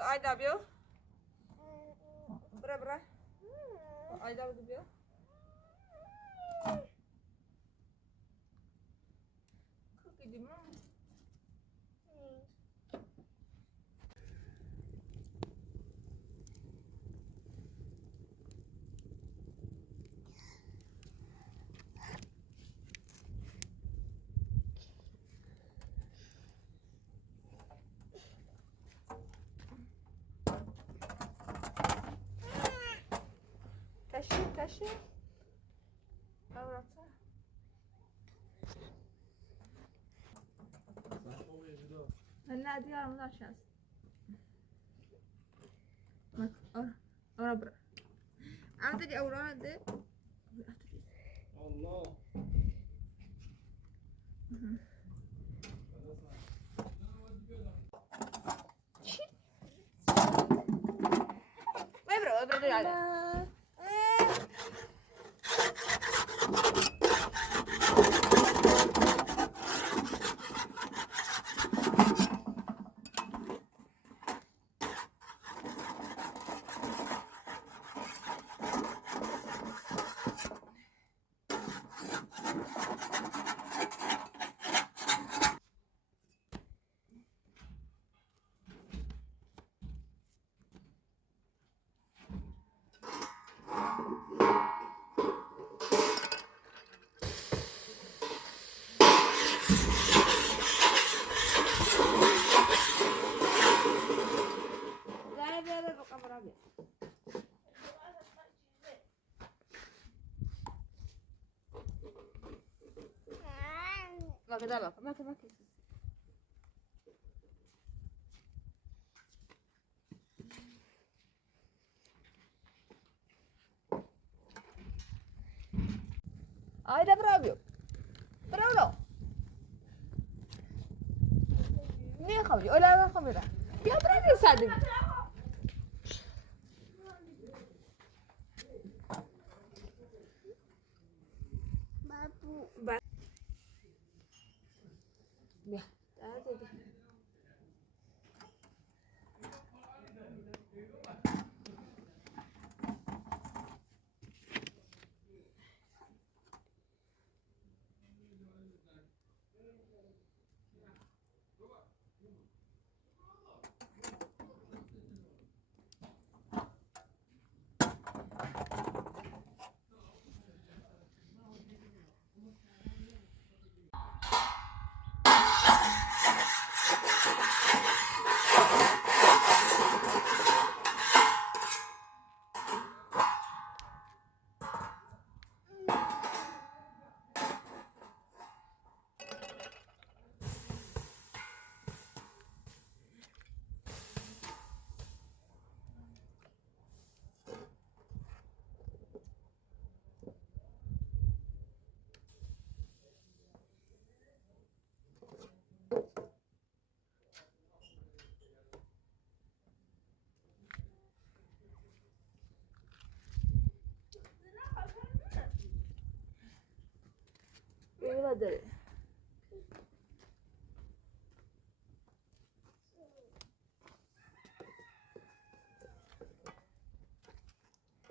ai đạp vô bra bra ai đạp vô cái gì mà taşı avratsa هلا ديار مدار شاس ora bra عم تجي أوراد الله ما يبرأ يبرأ دي على ما كده لا ما كده ai da proprio no niye kalıyor öyle ben kamera ya bırak sadece babu ya hadi Hadi.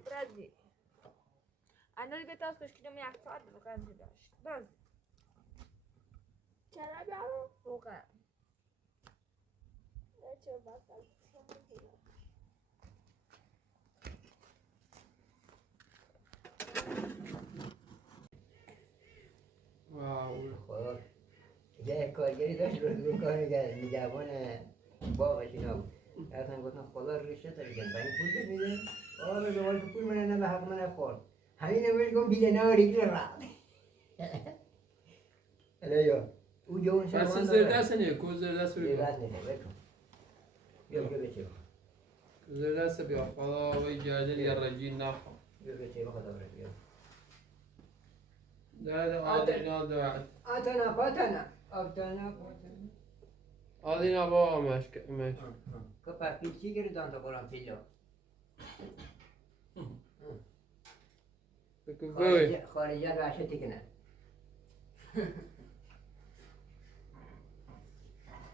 Brazi. Anne que estás com os que não me afado, não quero dizer. Brazi. چرا بیارم؟ Boca. نه چرا بسن واو خدا یه کارگری داشت رو کار نگهبان باغش اینا بود رفتن گفتن خدا ریشه تا دیگه برای پول میده آره دوباره که پول منه نه به حق من خورد همین نمیش گم بیده نه ریگه را اله یا او جون بس سلمان زرده نه کوز زرده یه سوری بس نیده بکن بیا بچه بخوا زرده بیا خدا وی گردن یا رجی نخوا بیا بچه بخوا داره بیا ده آدینا دوعت آتنا پاتنا آتنا پاتنا آدینا با مشک که پا پیچی گردان تا قرآن پیلا بکن خارجه وحشتی کنه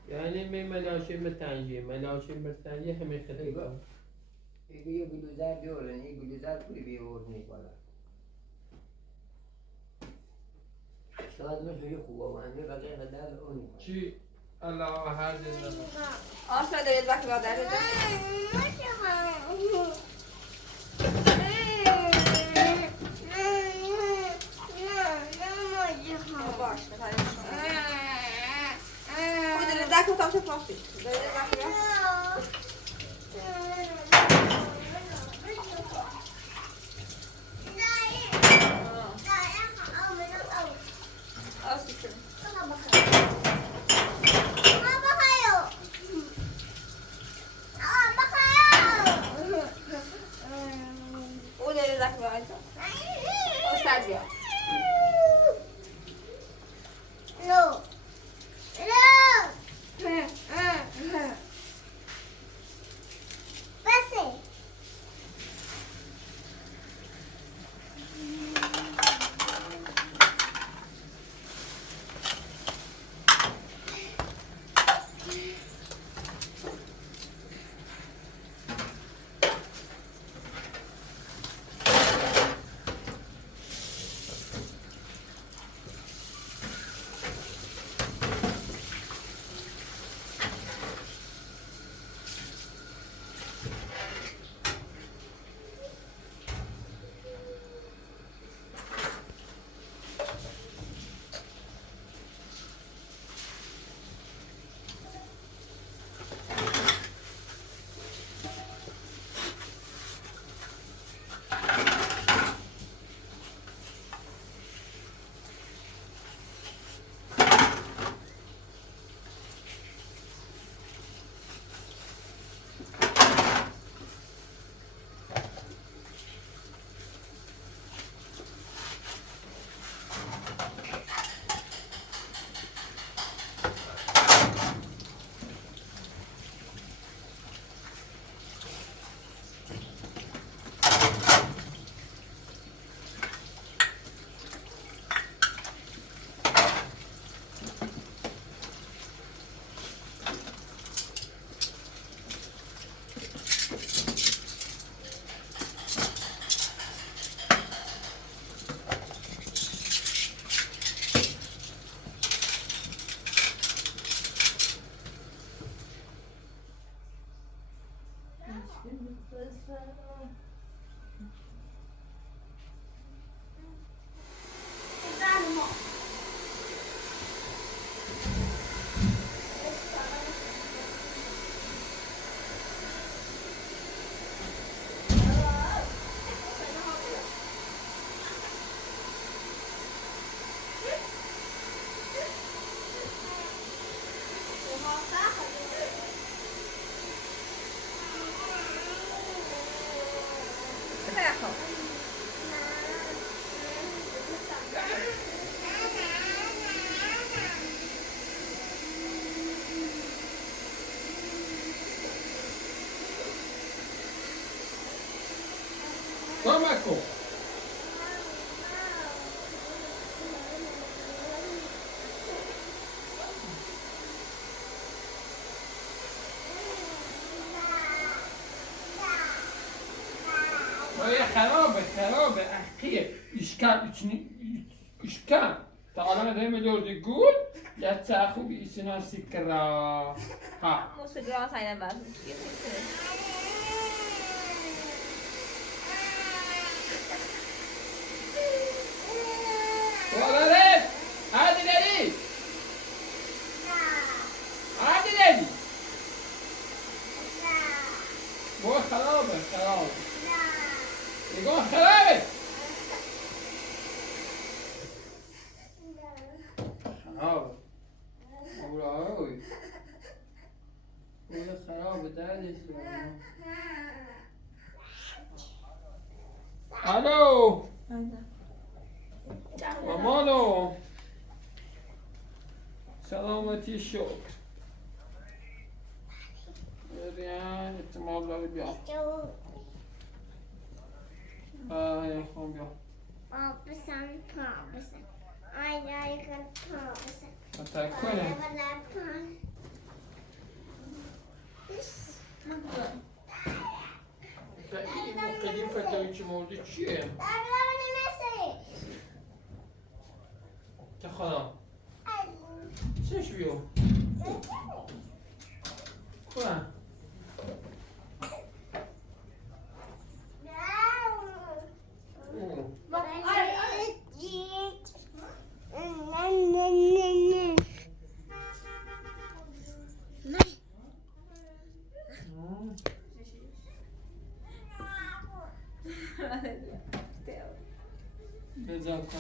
یعنی می ملاشیم به تنگی ملاشیم به تنگی همه خیلی کن یه گلوزر بیارن یه گلوزر پولی بیارن بالا شاید مثل خوبه وانده بقیه قدر اونی چی؟ الله هر زنده آسا دارید وقتی با در بده باش بتایش خود دارید دک رو تمشه پاستی دارید وقتی آسی کنیم او دارید وقتی با آیتا آستر بیا Toma, co? خرابه احقیه اشکال تعالى انا دايما يقول يقول لا تاخذ بإسنا سكرا ها موسیقی ها سعیدن بعد ولد عادي لي عادي لي مو خرابه يقول خرابه خرابه أولاوي ولا خرابه دادش الو مامانو سلامتی شکر بیان احتمال داره بیان خون بیا Papasan. Ay, ay, kan papasan. تا کنه این قلیفه که مورد چیه؟ چه خدا؟ چش بیو؟ خواه؟ بذار کن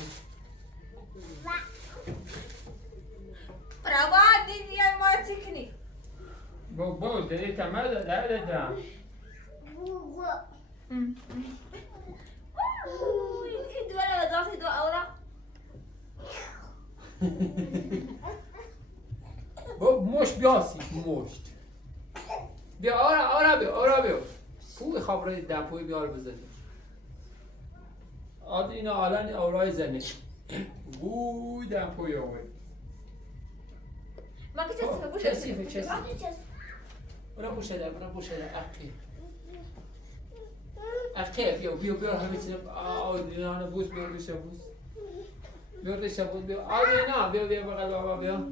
برافو دیدی ما تکنی. بابا داری تمام دادم این دوره وضعیت دو اولا. بابا مشت بیاسی مشت بیا آرا بیا پوی خبره دپوی بیار بزنی آد اینا الان آورای زنی ووی دپوی آوی ما کسی بوش چسیفه برا بوشه در اقی بیا همه چیز آد اینا بوس بیا آد اینا بیا بغل بابا بیا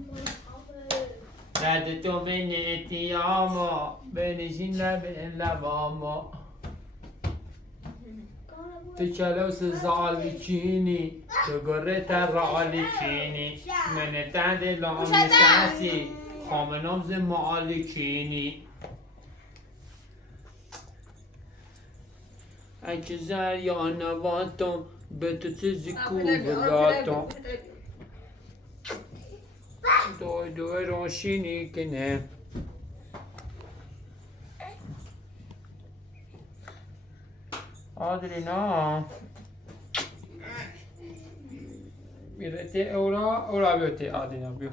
بعد تو من اتیاما بنشین لباما تو کلوس زالی چینی تو گره ترالی چینی من تند لامی ساسی خامنام ز معالی چینی اگه زر یا نواتم به تو چیزی کو بگاتم دوی روشینی کنه آدرینا میرتی اورا بیوتی آدرینا بیو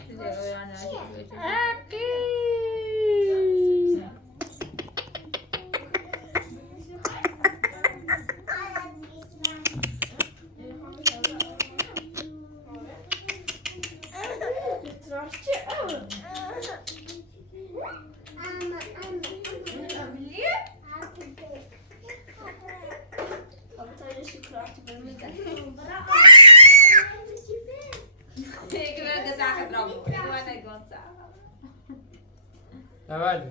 نبردی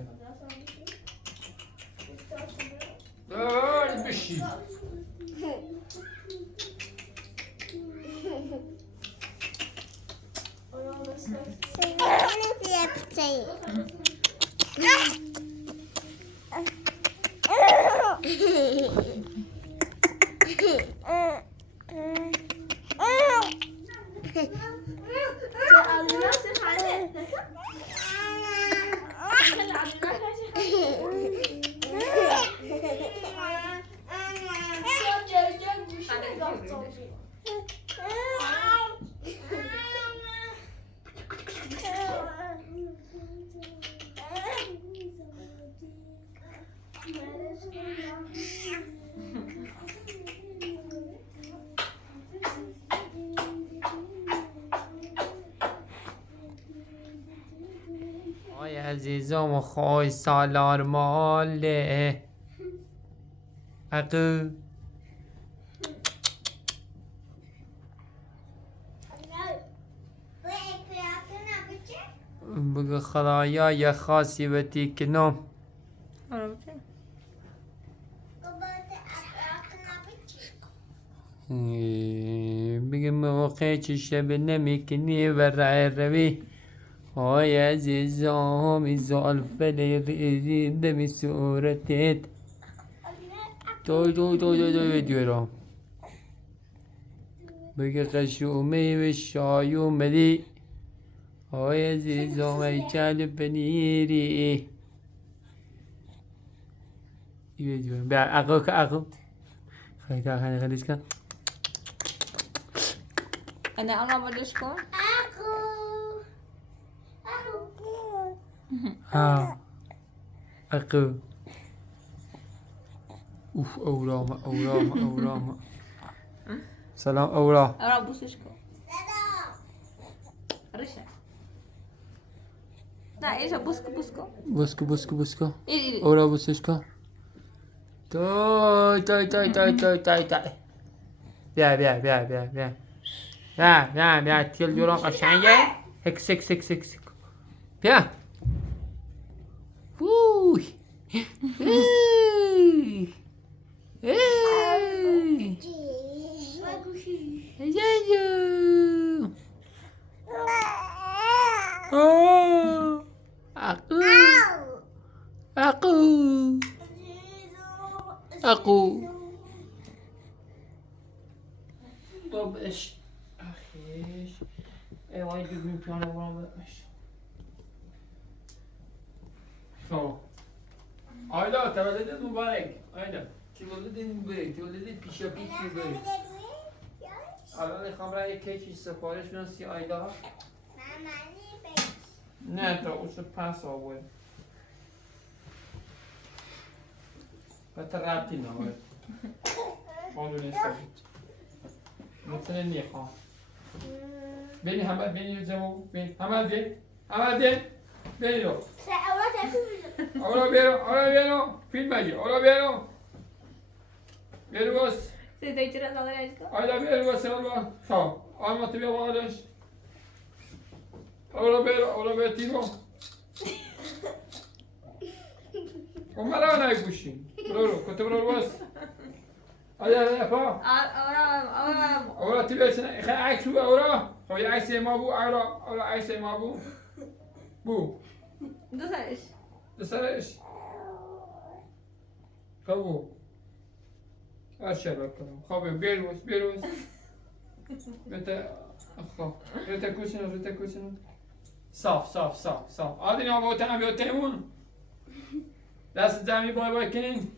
بشی آی عزیزم خوی سالار ماله اقو بگو خدایا یه خاصی بتی کنم بگه موقع چه شب نمیکنی و رای روی آی عزیزم زلفل ریزیده می صورتت دوی دیورم بگه قشومه و شای اومدی آی عزیزم ای کل پنیری دیورم بیا اقو خیلی خلیز کن انا الله بدش کن ها اقو اوف اورام سلام اورا اورا بوسش کن رشه نه ایشا بوسکو بوسکو بوسکو بوسکو ایری اورا بوسش کن تای تای تای تای تای تای تای بیا بیا بیا بیا بیا بیا بیا بیا تیل جوران قشنگه هکس هکس هکس هکس بیا ووی ای ای یایو آه اقو اقو اقو طبش اخیش ای وای دوربین پیانو برام بدمش شو آیدا تولدت مبارک آیدا تولدت مبارک تولدت پیشا پیش مبارک الان میخوام برای یک کیکی سفارش بدم سی آیدا نه تا اوش پس آورد حتی ربطی نداره قانونی سازید مثل نیخوام بینی همه بینی زمو بینی همه بین همه بین بینی رو آورا بیارو فیلم بگی آورا بیارو بیارو باز آیدا بیارو باز سرال با شا آرماتو بیا باقلش آورا بیارو تیمو مرا نگوشی برو کتی برو باز آیا پا اورا تی بیشتن خیلی عکس بو اورا خب یه عکس ما بو اورا عکس ما بو دو سرش خب بو اشتر بکنم خب بیروز بیتا کوچنو صاف آدینا با تیمون دست زمین بای کنین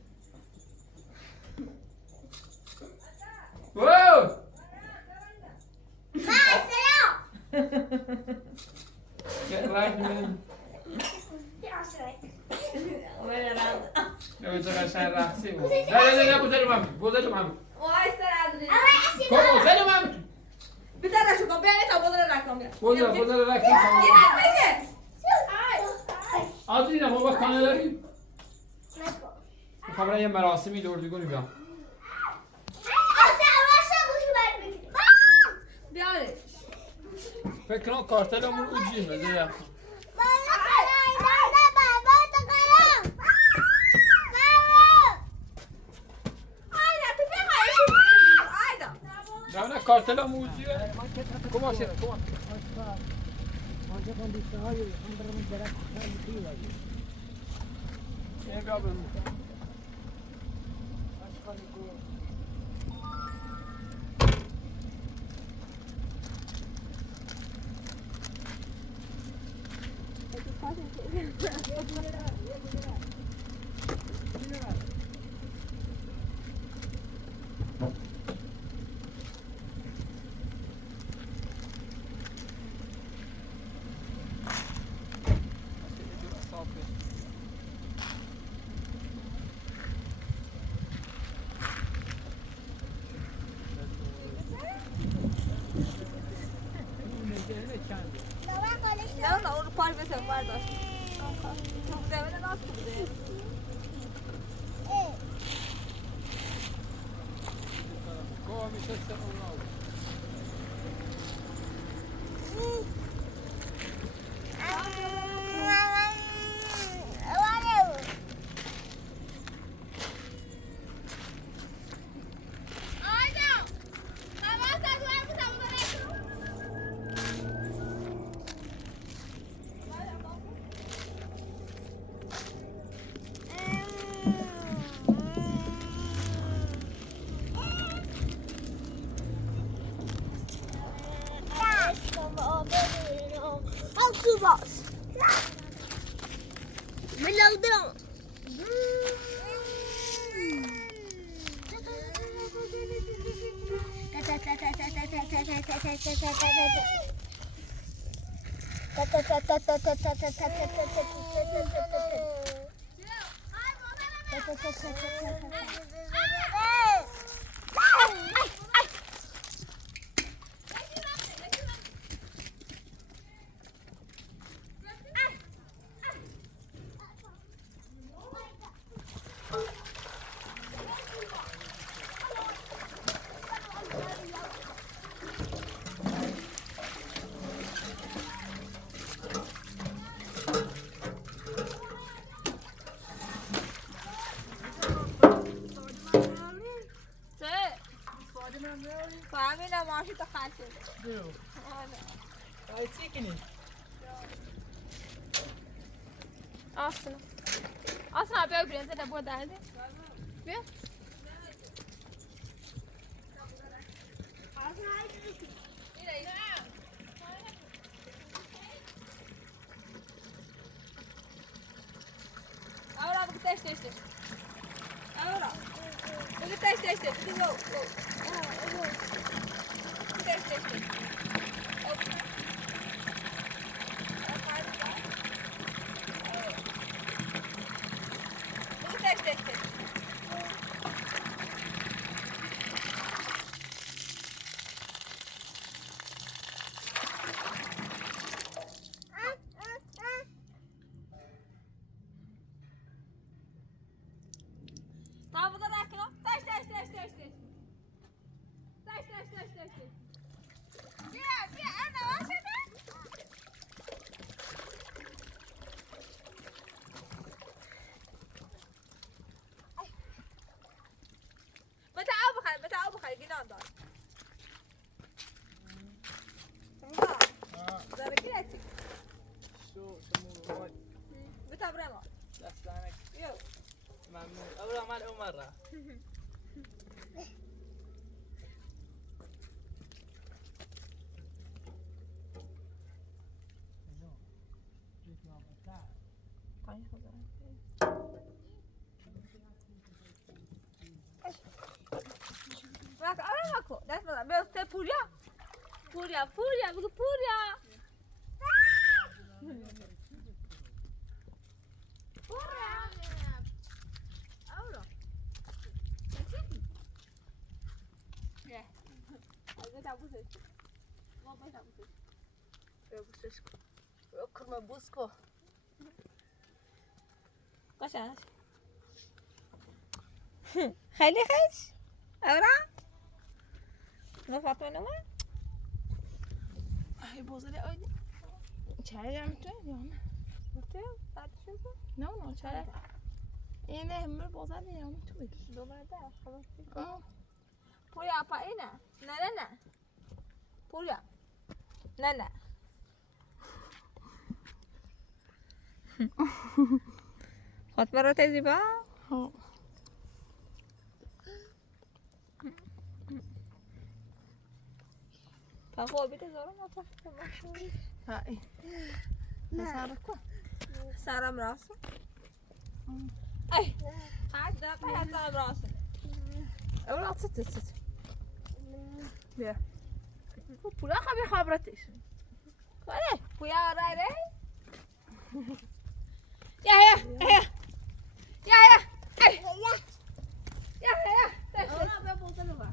واو رنگ می‌بینیم نمی‌تونه قشنگ رقصی بود نه بزرگ من کن بزرگ من بزرگ رقصی آدرینا ما با کانه داریم میخوام برای یه مراسمی دوردگونی بیام فکر کنم کارتلمون اوجیه بذار نه کارتلمون اوجیه کماشه این بیا بریم نه اون پارک بسیم برداشت زمین ناست بوده برو آی چی کنی؟ Aslan bög bryr sig där båda är det. Vet? Ahora vou testar. Ahora. Vou testar. Go. Testar. Tamam, bu da belki o. Taş. Bir, ana var sende. بتعاو بخير جنان دار. زارك كده شو سموه هاي بتابرما. دستانك يو. ممنون أول مال مرة Bak arama ko. That's what. Ben size Purya. Bugün Purya. Ahora. Ya. Hadi tabu ses. Baba tabu ses. Tabu ses. Okurma busko. Kaçan? خیلی خش اورا نفات منو هی بازاری آیدی چرا جمع تو ایدیانه مطمئن تعطیل شد نه چرا اینه همه بازار دیگه توی دوباره ده خلاص پوریا اپا اینه نه پوریا نه فاطمه رو تیزی با فاقو بیت زارم اپا های سر کن سرم راسو ای هر دفعه سرم راسو اول ست بیا پولا خبی خبرتش کاره پویا رای ری یا اونا بیا بازار رو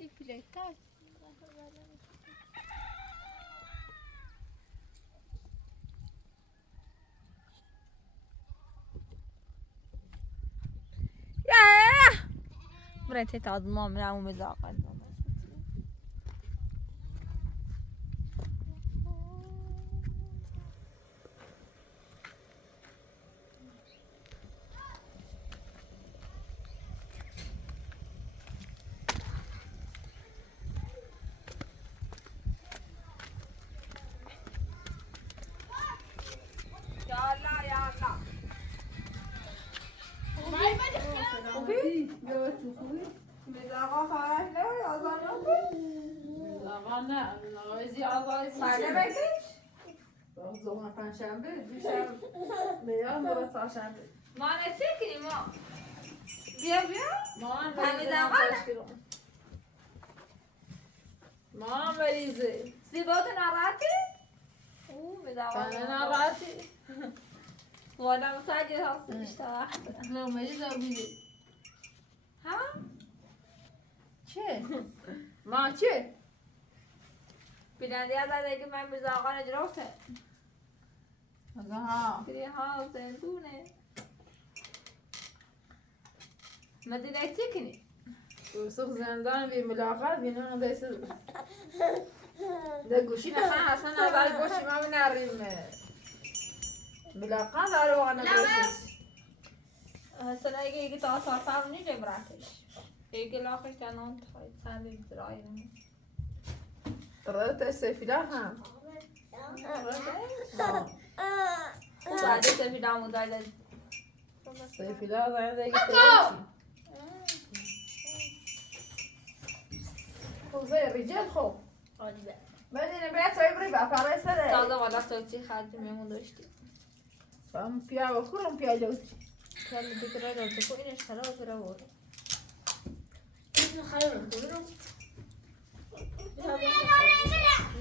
این فیلکت برای تعداد ما من اون مزاقا ما نتیکنی ما بیا ما بریزه زیبات نراتی؟ اوه بداغان نراتی والا متوجه هستی اشتباه لو مریضه بیدی ها؟ چه؟ ما چه؟ بیننده از دیگه من بداغان جروته ها کری ها زندونه مدینه تکنی وسوق زندان بی ملاقات بینون دست ده گوشی نخواه اصلا اول گوشی ما بناریم ملاقات داره وانا گوشی حسنا ایگه تا ساعت نیجه براتش ایگه لاخش کنان تاید سندی درایی رده سفیده هم بعد سفیده همون داید سفیده زنده دیگه تلوشی خوزه ریجل خوب آدیبه بدینه بیت سایی بری بپره سره تازه والا سوچی خرجی میمون داشتی فهم پیا و کورم پیا جوچی کل دیگه را تو کو اینش خلا و را ور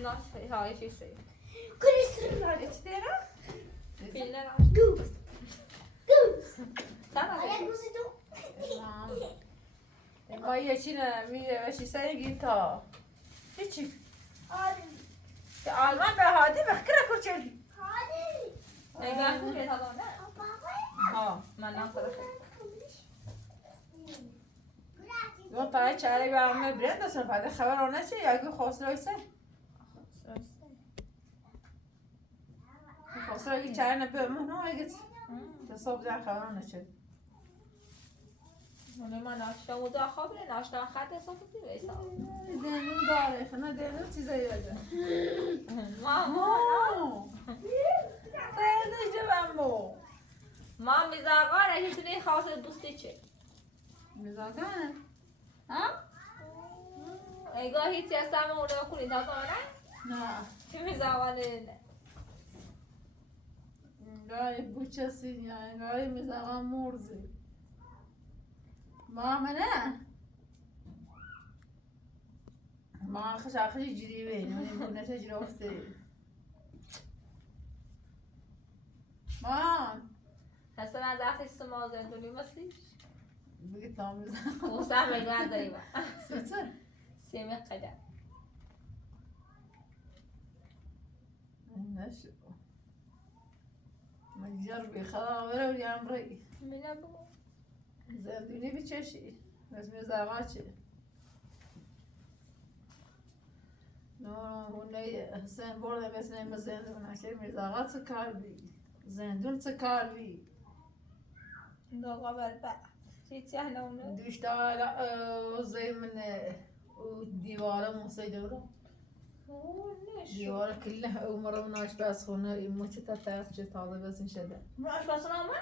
نه های چی سی چی دیره؟ پیل را Goose. تمام ما یه چی نه میره بشی سری گیتا هیچی که آلمان به هادی بخکره کچلی ایگه خوب که تازه نه ها من نام طرف دو تا چهره به همه برند دستن پده خبر آنه چه یا اگه خواست رایسه خواست رایی چهره نبه منو اگه تصاب زن خبر آنه چه من ناشتا مودا خبره ناشتا خط حساب کنی ویسا دنون داره خنا دنون چیزایی بده ماما دنون جبن ما میزاقانه که تونی خاص دوستی چه میزاگانه ها؟ ایگاه هیچی از تمام اونو کنی تا نه؟ نه چی میزاقانه نه؟ گاهی بوچه سینیه گاهی میزاقان مرزی ما منه ما خش آخری جریبه نونی بونه تجربه افته ما حسن از وقتی سما زندونی مسیش بگی تا میزاقان موسیح میگن داری با سیچه سیمه قدر نشو مجر بخدا وره ولی امری میگم بگو زندونی بچشی بس میزاقا چه نو هونه حسین برده مثل این زندون نشه میزاقا چه کار بی زندون چه کار بی دوغا برده هیچی احنا اونو دوش تا زي من دیواره موسى دورة دیواره كلها أول مرة من عاش بس خونه يموت تتعرف شيء طالع بس انشدة مراش بسنا ما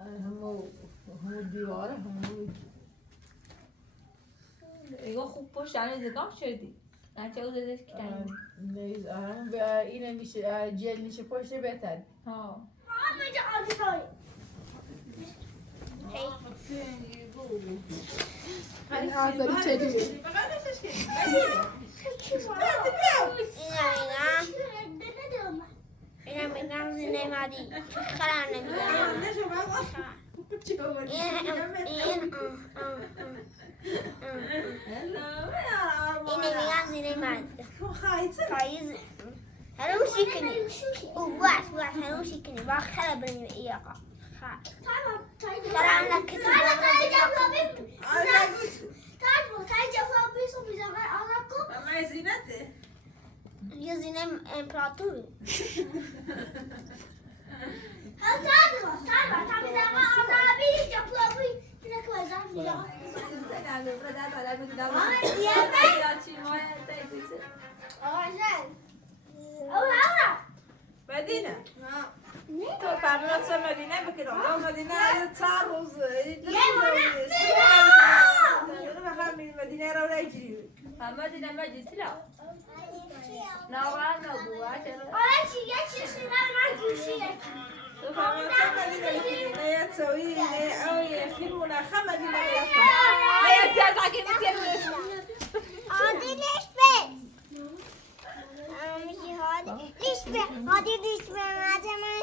هم الديواره هم ایگاه خوب پشت یعنی زدام شدی نه چه اوزه دست کنی ليز هم اینه میشه جل میشه پشت بهتر ها هل هذا الشديد اینا میگم زنده مادی خرم نمیدونم اینه میگم زینه مرد خایته پاییز هروشی کنی او باش هروشی کنی با خلا بریم ایاقا خلا لك ما زینته یه زینه امپراتور مدینه تو پرنات مدینه بکنم تو مدینه چهار روز مدینه رو نجری همه دیدم مجید لا ناقا نبو تو پرنات مدینه نه تسوي نه او يخيمونا خمدينه هيا بيا تعقيب عادی لیش به میشی عادی لیش به عادی لیش به مجمع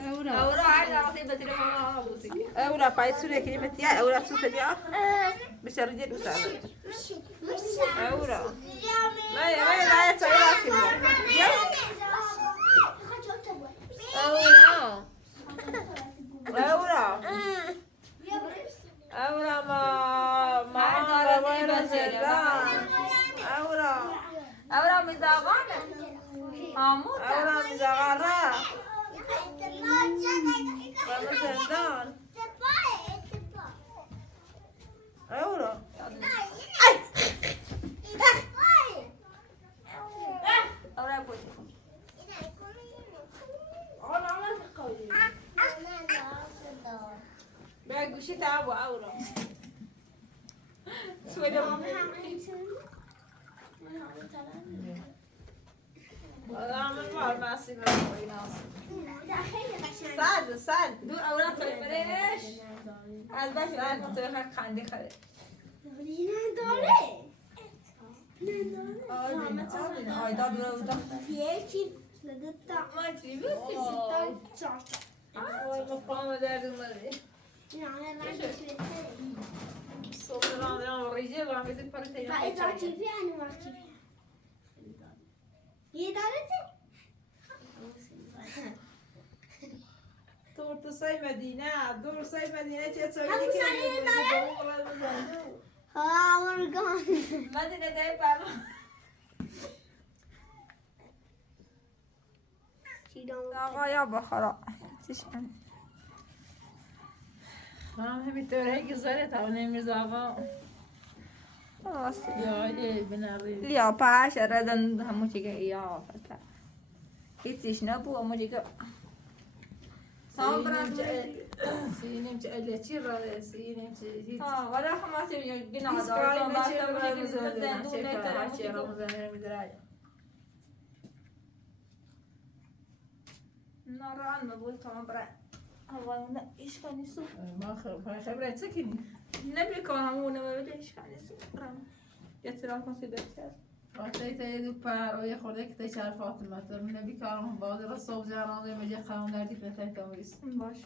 اورا ما اورا عايز اعطيه بتليفون ابوسك اورا بايتسوري كلمه يا اورا صوت بيا بشرجت وتعالى اورا ما تسوي اورا اورا ما اورا مزاغانه اموت اورا مزغره ومزندان اورا اورا بودي بقى گوشی تعبوا اورا سويدم عامل مار ماسي سعد دور اورا فريش البته تو خندی خره آیدا دور اورا ما چی بسی مقام دردم مالي صوت الرجال وعم يزيد فرتين دور تصي مدينة دور صي مدينة تسوي لك مدینه دای پرما آقا یا بخورا همین طور هيك صارت او نمیز آقا یا یه بناری لیا پاش ردن همو چیگه یا فتلا هیچیش نبو همو چیگه سینیم چه الیتی را سینیم چه هیچ ولی خماسی گناه هیچ دار کاری جان نچه بسته برای بودی که مزندن زندون چه کار نتره هرچی را مو مزندن میدرای ناران مبول تمام برای اول نه ایش کنی سو ما خبره سکنی نبی که همون نمیده ایش کنی سو برام یه ترام کنسی بسیار وقتی تایید پر و یه خورده که تای چهار فاطمه تر نبی کارم بعد را صبح جانانه میگه خواهم دردی پنتای تامریس باش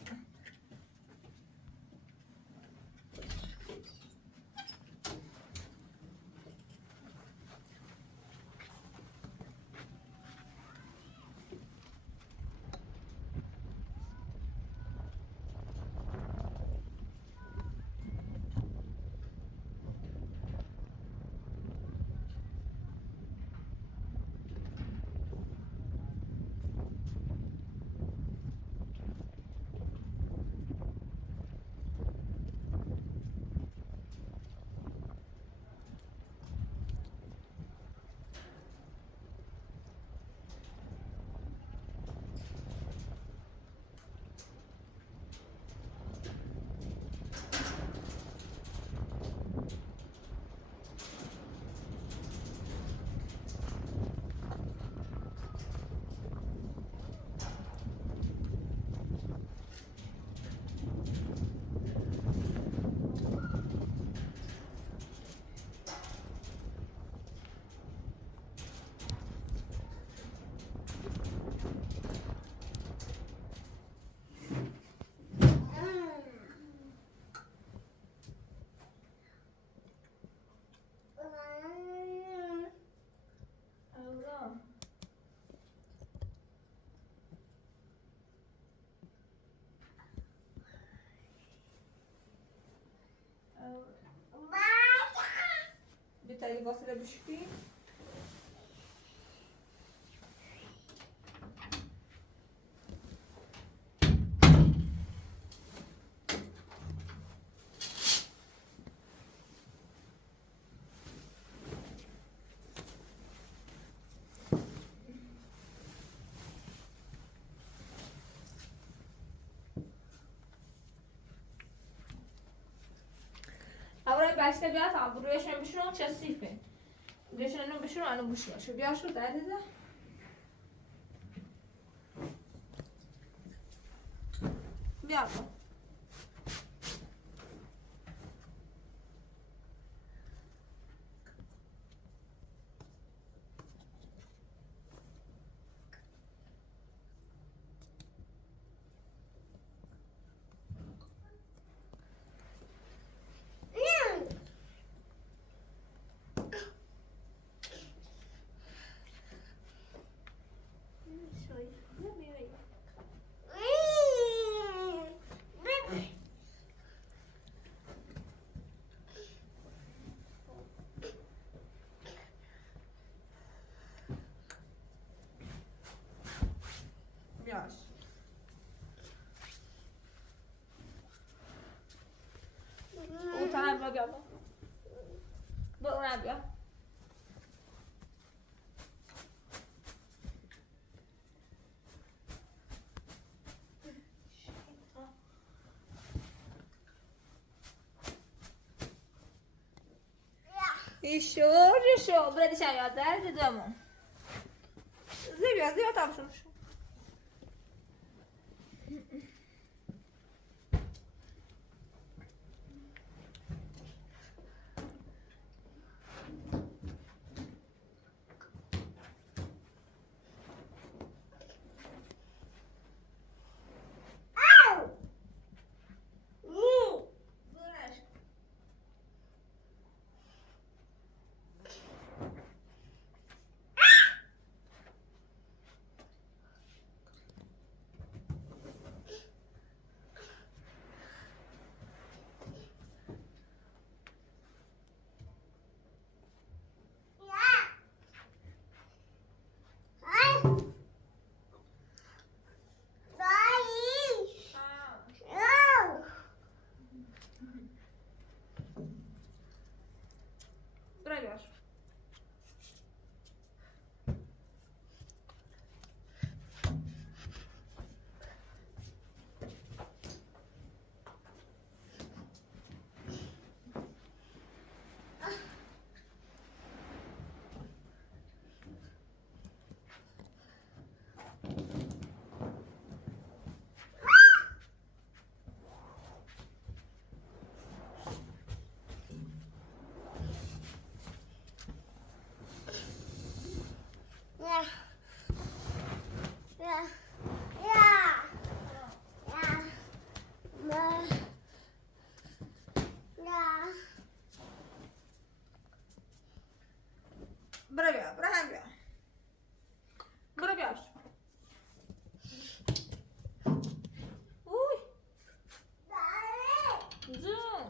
بشكي اول başka bir at buraya şöyle bir şunu çasifin. Buraya şöyle bir şunu anı bu şunu. Şu bir şu da dedi. Bir at. Biraz. O tane bak ya. Bu ne ya? Еще, блядь, я дальше дому. Зиби там что? Buraya. Buraya. Uy. Zoom.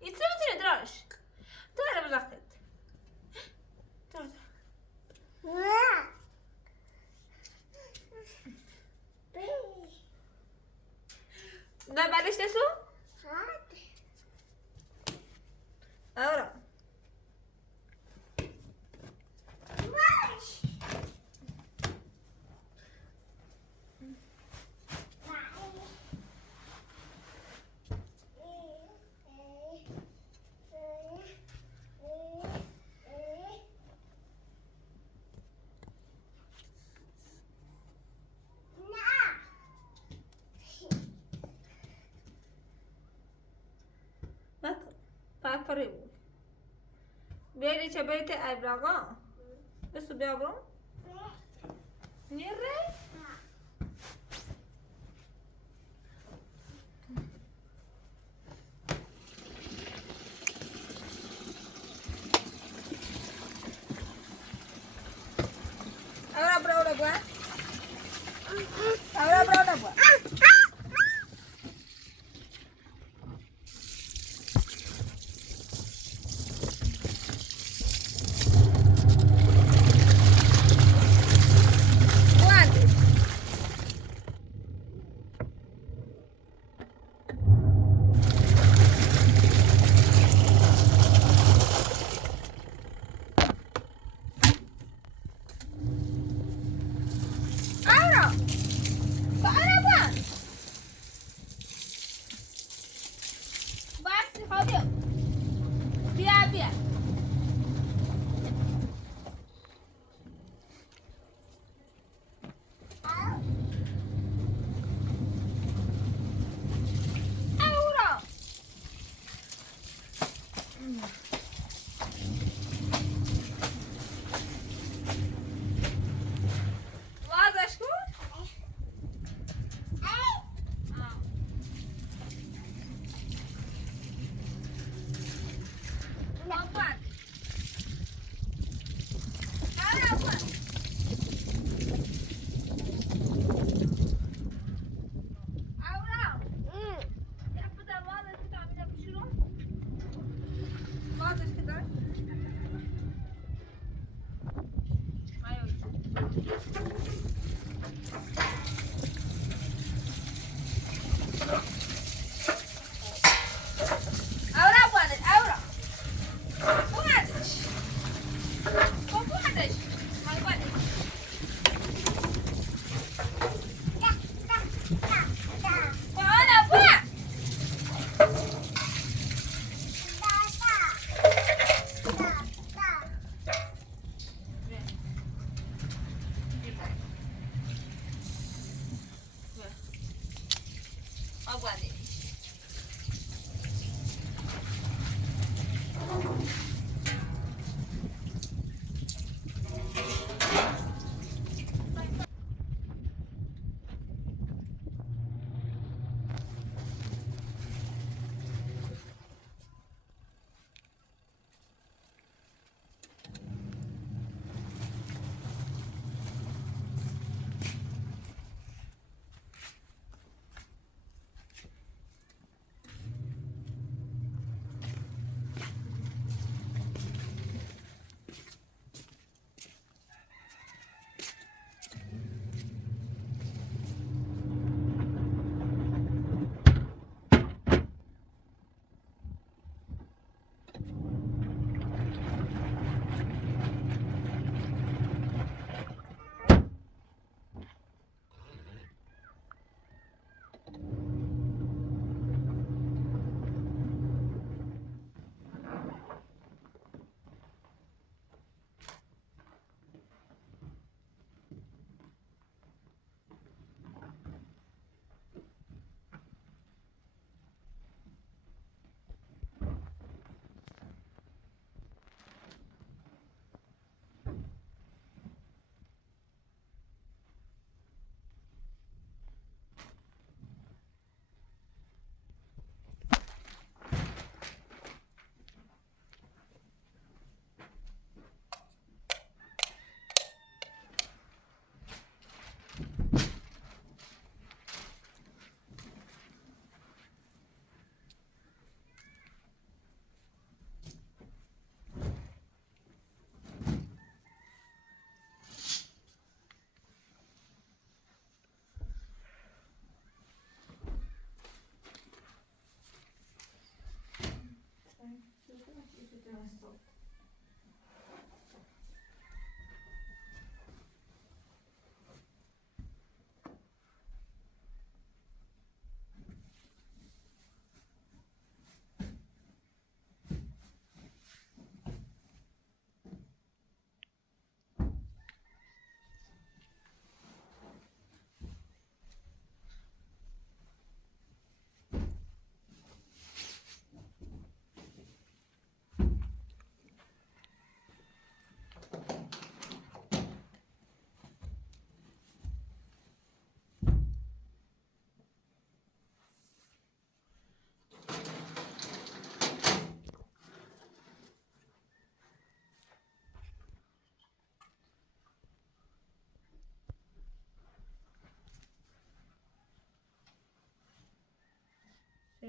İtirimizini duraş. Dur uzak et. Dur. Da balish nesu? Ahora. Bak. Parpare bu. Beri çabete aybraga. Besu biabro. Nere? Ahora pronto pues. Guantes. Ahora. Ahora pues. Basta, jodido. Via, via. Ahora. Vazas kut? Apa? Ahora apa? Ahora. يحفظ الوضع اللي تعملها بشنو؟ واضح كده؟ ايوه. Ahora puedes, ahora. Puedes. ¿Cómo puedes? Mal puedes. Ahora pues. Agua.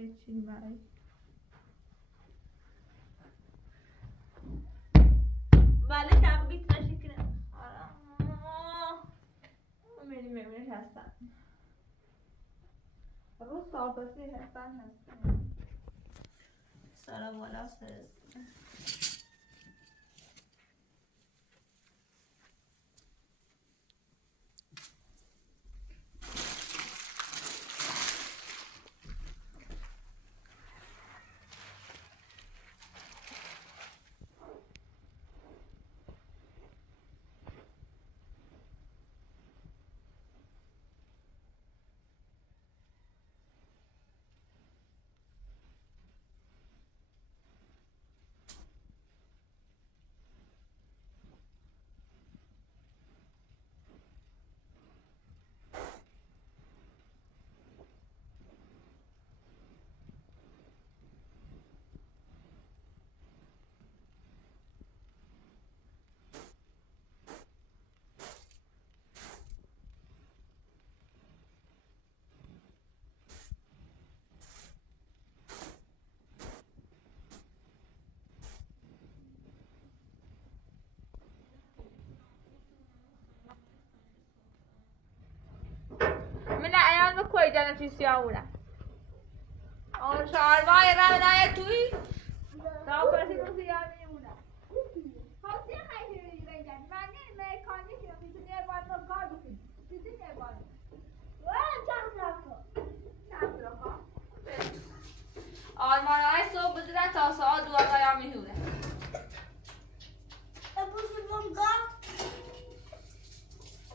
چی برای ولی تبقیت نشکنه میریم میبینش هستن رو صافسی هستن سارا بالا سرسته من الان بكوي جانا في سياورة اور شارما يرانا توي تاو برسي من سيامي ونا هاوسي خايفة يبين ماني ميكانيك في الدنيا بعد ما قاعد في الدنيا بعد وين تعرفه آلمان های صبح بزرگ تا ساعت 2 قیام میهونه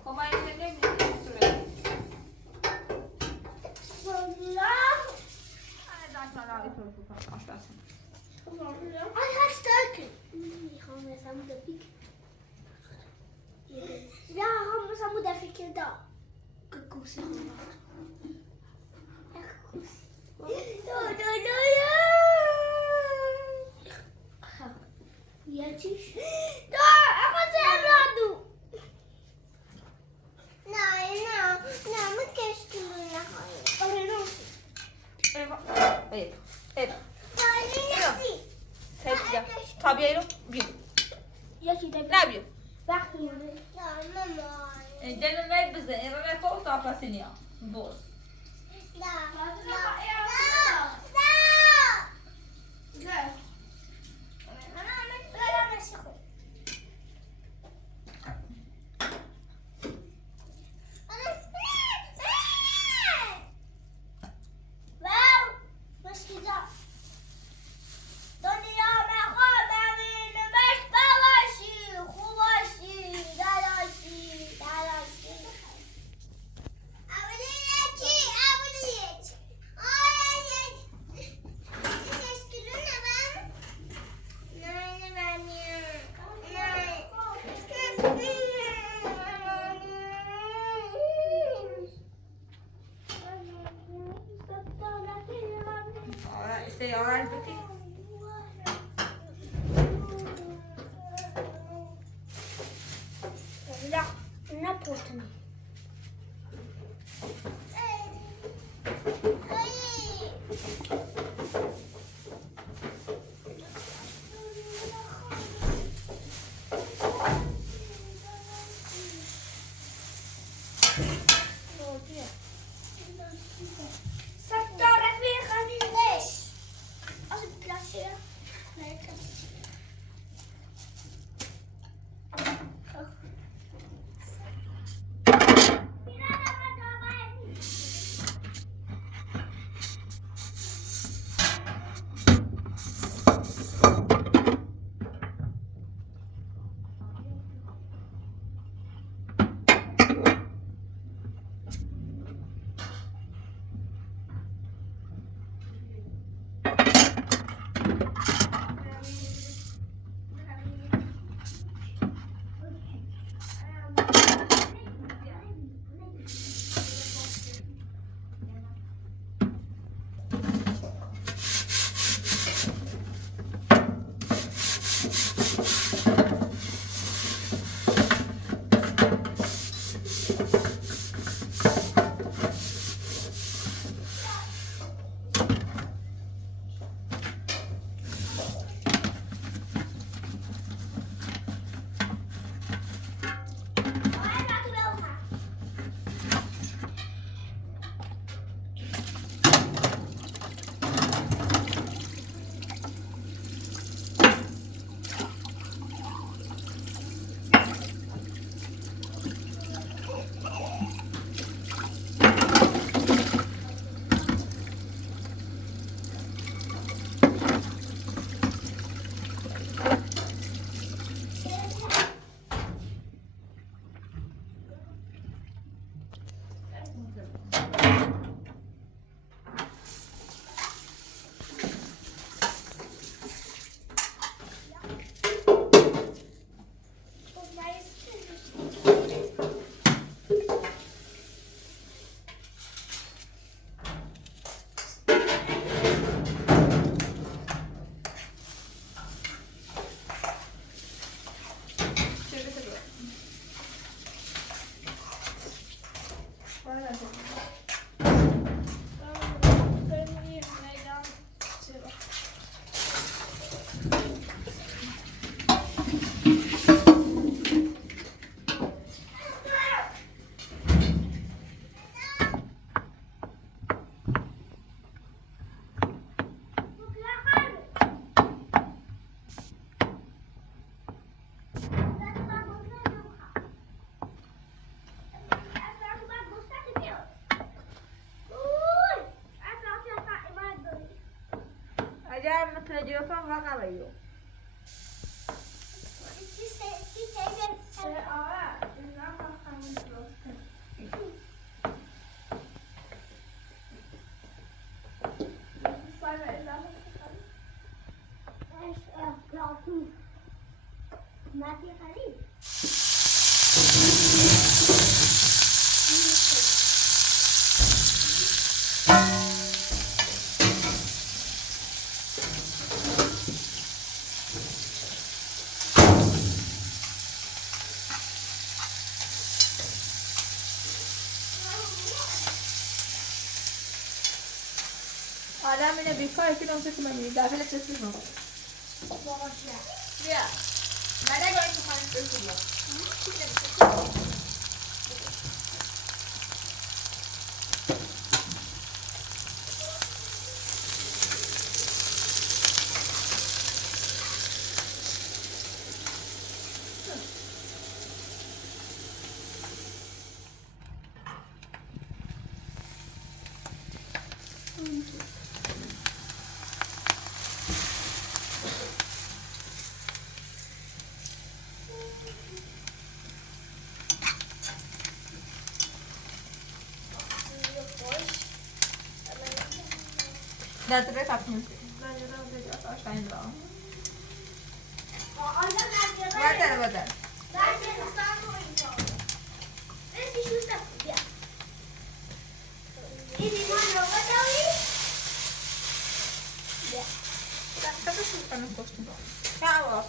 خب ما اینجا نمیدونیم سوره I had stukken. Gaan we samen de piek. Ja, gaan we samen de piek daar. Koekoes. Echt koes. Ja, tjus. Daar, ik ga het hem doen. Nou, mijn kist doen naar gaan. Oh, nee, تا بیایی رو بیو یکی ده نه بیو وقتی نه ماما اینجا نمید بزن این رو نکن تا پسی نیا بوز Stay alright, Vicky? لا n'importe quoi. خجالتم و قبیو ما في خريف آدم اینه بیکار که نمسه که من میدید دفعه نفسی رو بیا من نگاه تو خانه فرسی بیا Dat er gaat niet. Wat er wat er? Dat is goed aan het kosten. Gaan we af.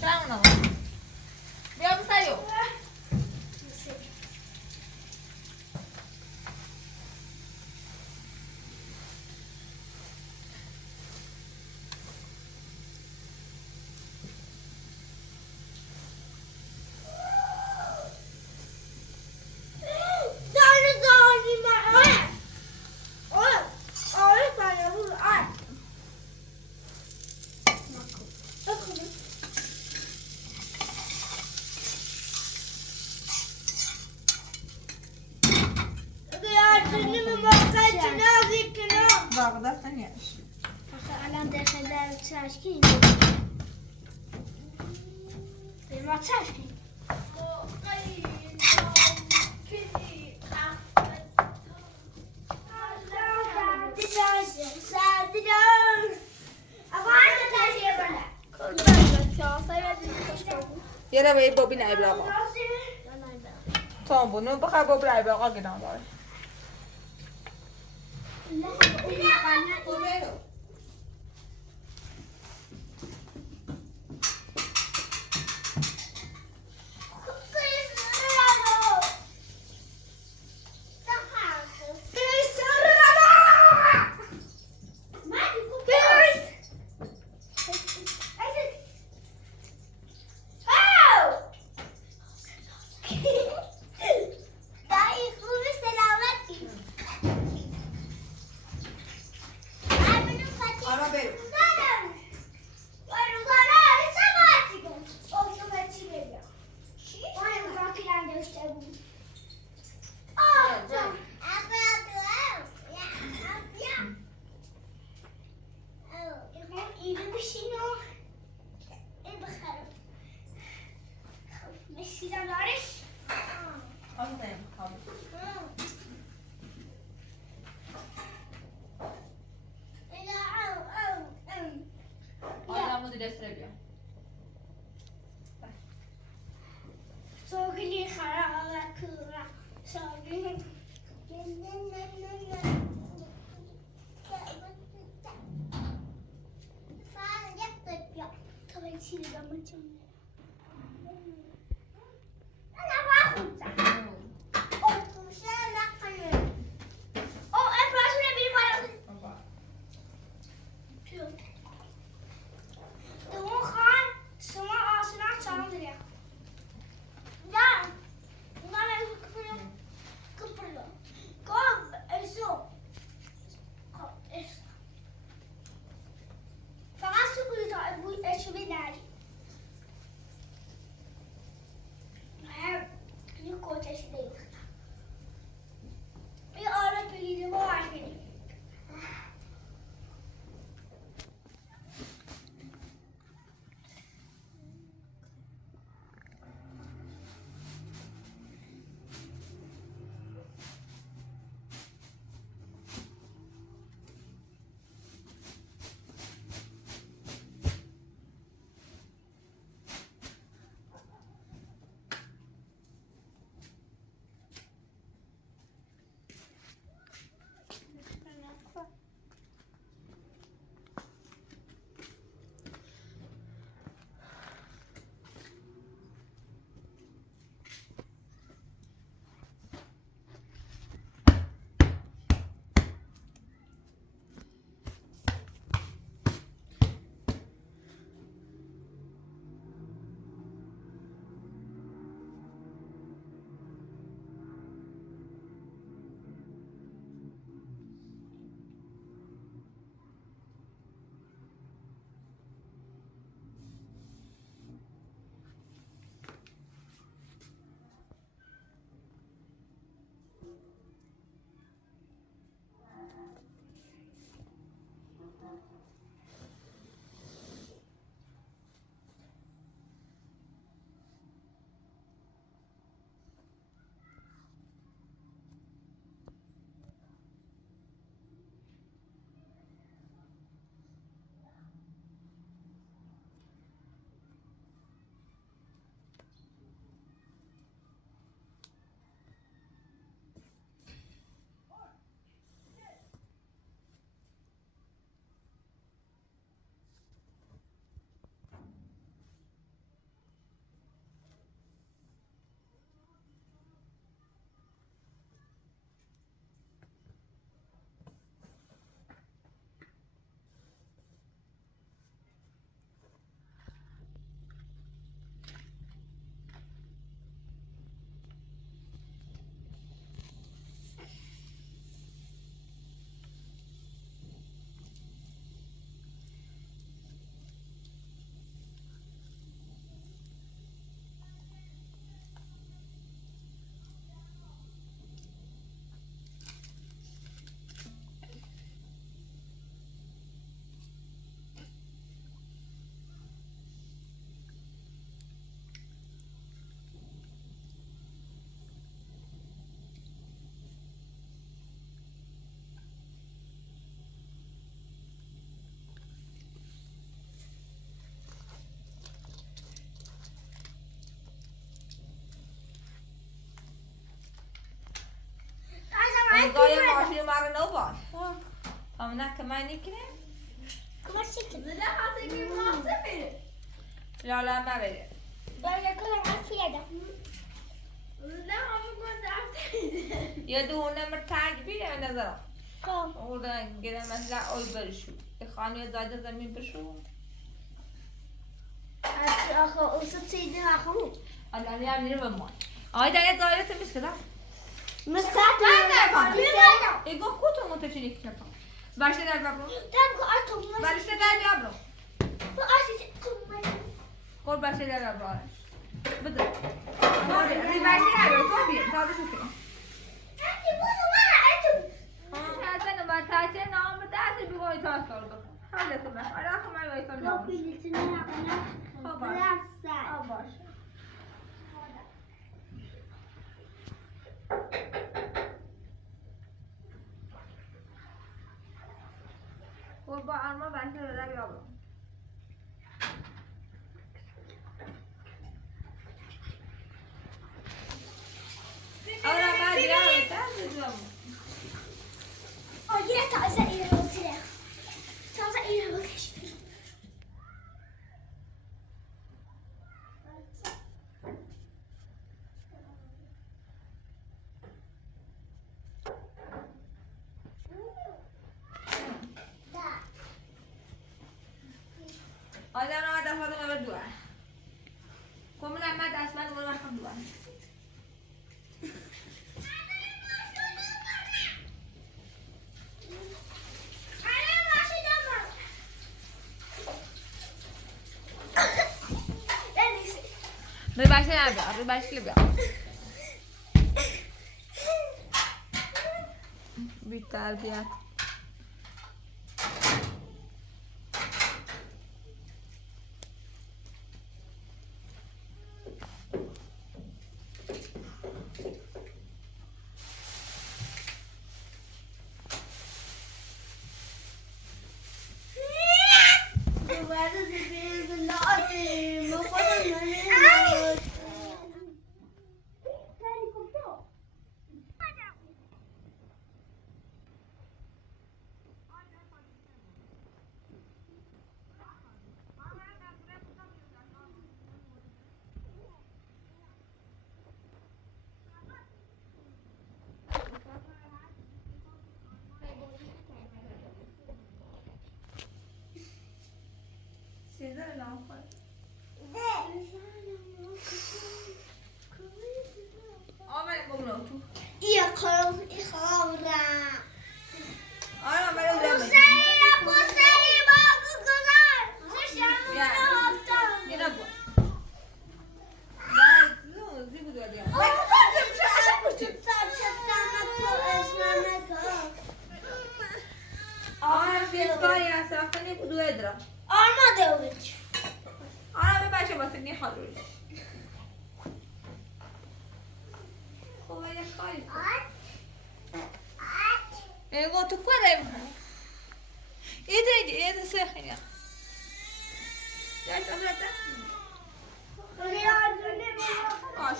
Gaan we nou. Weer op de joh. Bağdat ne yer? الان داخل در تشکیل به ما تشکیل Yere ve bobin ayıbla bak. Tamam bunu bakar bobin ayıbla bak gidelim bari. Sogli khara kura sogli فعلا يقطع يا طبعا يصير لما تجي انا باخذ او مش انا نقل او انا شو نبي بقى تو خان سما اصلا صار لا ما له كبر كوب اسو فقط سكوت ابوي ايش بيداري هناك كمان يكني كمان شكل لا حاطيكي معصبة لا ما بدي لا يكون عافية ده لا هم كنت عارفين يدونا مرتاح بيه نظرة كم وده كده مثلا أول برشو إخواني زايدة زمين برشو أخو وصلت سيدنا أخو أنا يعني نرمى هاي ده زايدة تمس كده مسات يقول كوتو متشيك نفا باش ده بابرو تبقى أتوم باش ده بابرو فأسي كل باش ده بابرو بدر هاي باش ده بابرو توبي توبي شو كده عشان ما تاكل نوم تاكل بيقول تاكل هذا تمام أنا أخو ما يوصل نوم باش وبعد ما بعد كده بيابرو أولا ما أدري تاكل Oye, taze iyi oldu. Taze iyi oldu. هذا أنا ما دفعت ما بدوه كم لا ما داسمان ولا ما بدوه Ribaşla yapıyor, ribaşla yapıyor. Bir terbiyat. Sizler ne yapar? Aman kumla otur. İyi kal, iyi kavra. Ana ben öyle Bu seni bak güzel. Sıçramı Ya. hafta. Yine bu. Ben zibu diyor ya. Ana bir kaya sakını kudu edra. Arma deviç. Ana bir başa batırni hazır. Kolay kay. Ego tu quadra. İdre sehne ya. Ya sabret. Aş.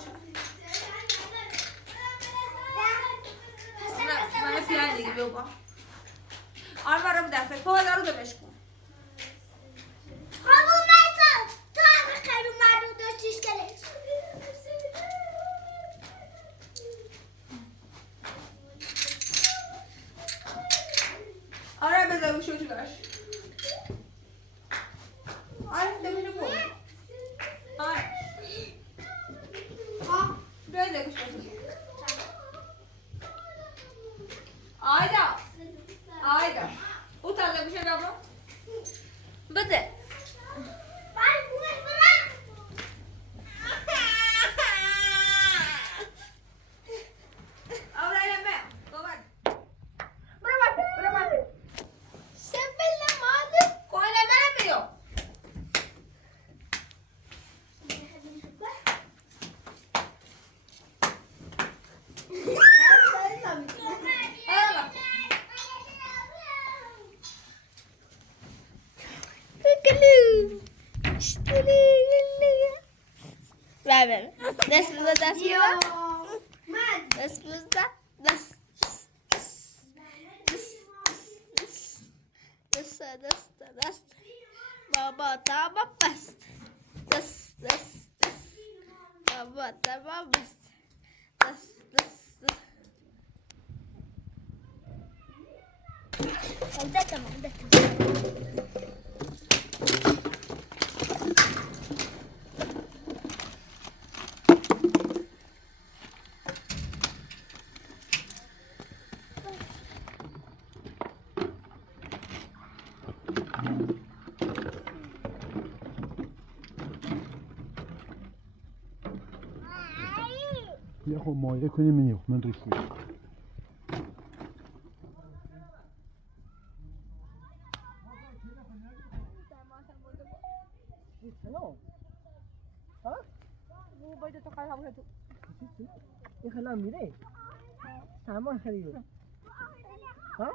Bana filan gibi bu. Arvarım derse kovaları da meşgul. Ara bezer bir çocuklar. Arif de beni bu. Arif. Böyle bir çocuk. Ayda. Ayda. Utandı bir şey yapma. Bıdı. Das was das hier? Das was das? Das. دست بابا تابا بست دست بابا تابا بست دست ده تمام ده بیا خب مایه کنیم من ریخت این خلا میره سامان خریده ها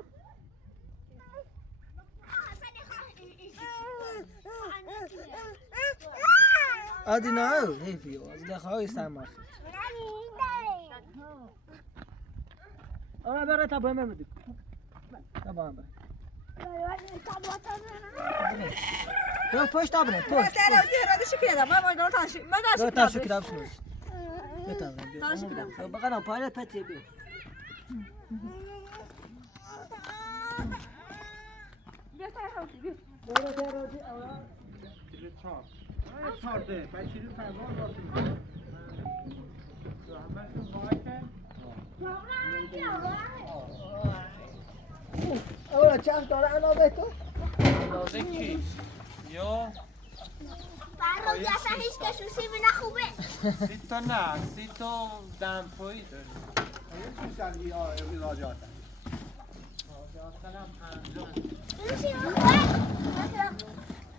عادی نه هیفیو از دخواه سامان آه برای تا بهم بدی تا بهم بدی تو پشت آبره پشت رو تا شو کتاب شنوز بتابره بقینا پایلت پتی بی اولا چند داره علاوه تو؟ علاوه کی؟ یا برای اصلا هیچ کشو سیبی نخوبه سی تا نه سی تا دمپایی داری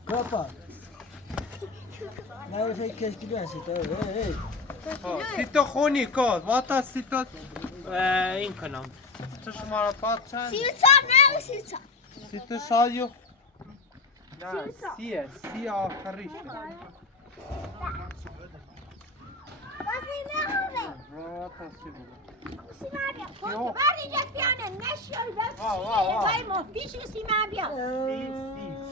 کپا نه فکر کشکی بیان سی تا سی تا خونی کار واتا سی تا این کنم تو شما را پاد چند؟ 34 نه 34 سی تا شادیو نه سیه سی آخریش بازی نخوبه واتا سی بود سیما بیا خود بری جد بیانه نشیل بس بای مفیش سیما بیا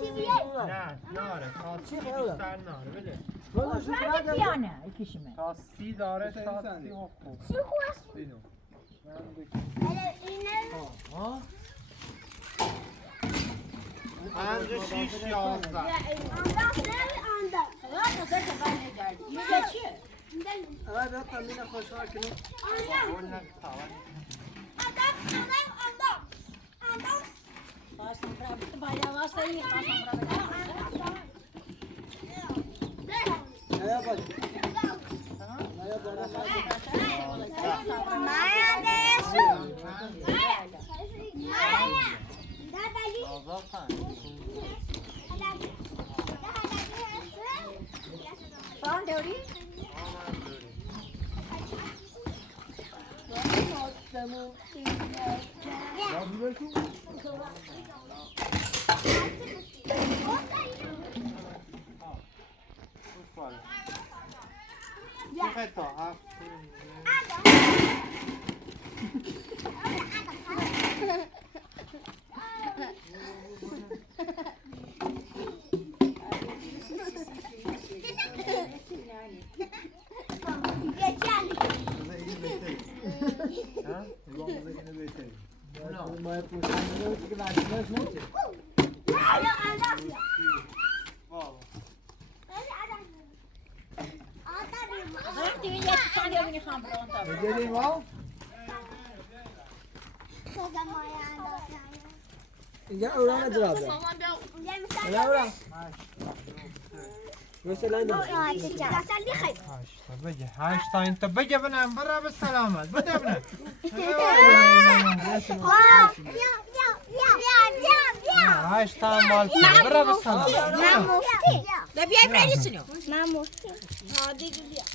سی بیای نه ناره تا سی بیشتر ناره بده بری بیانه ایکیشیمه تا سی داره تا سی خوب سی خوست اینو ها پنج و شیش یازده اوه بیا تمرین خوشحال کنیم نیا باید نیا چه تا هفت ما پوشان که واسه نمیشه بگیریم ها اینجا اورا ندرابه اورا مثلا بگه هشت تا این تا بگه بنام برا به سلامت بده بنام هشت تا مال برا به سلامت بیای بریسونو من مفتی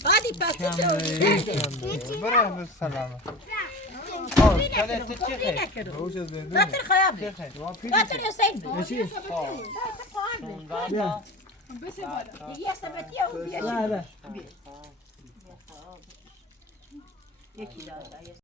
هادی پس برا به سلامت آه کله تو چی خیلی؟ بطر خیابه بطر حسین ماشي یه سبتیه و بیاشی لا لا یکی داره